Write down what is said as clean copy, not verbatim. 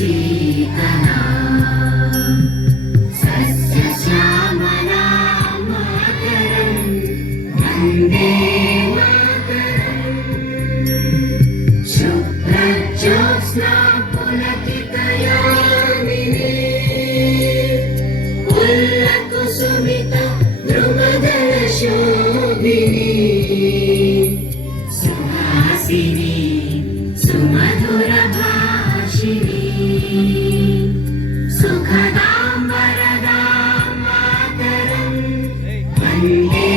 शीतला सस्यश्यामला मातरं वन्दे मातरम् शुभ्रज्योत्स्ना पुलकितयामिनी उल्लकुसुमिता द्रुमदलशोभिनी सुहासिनी सुमधुरभाषिणी सुखदां वरदां मातरं वन्दे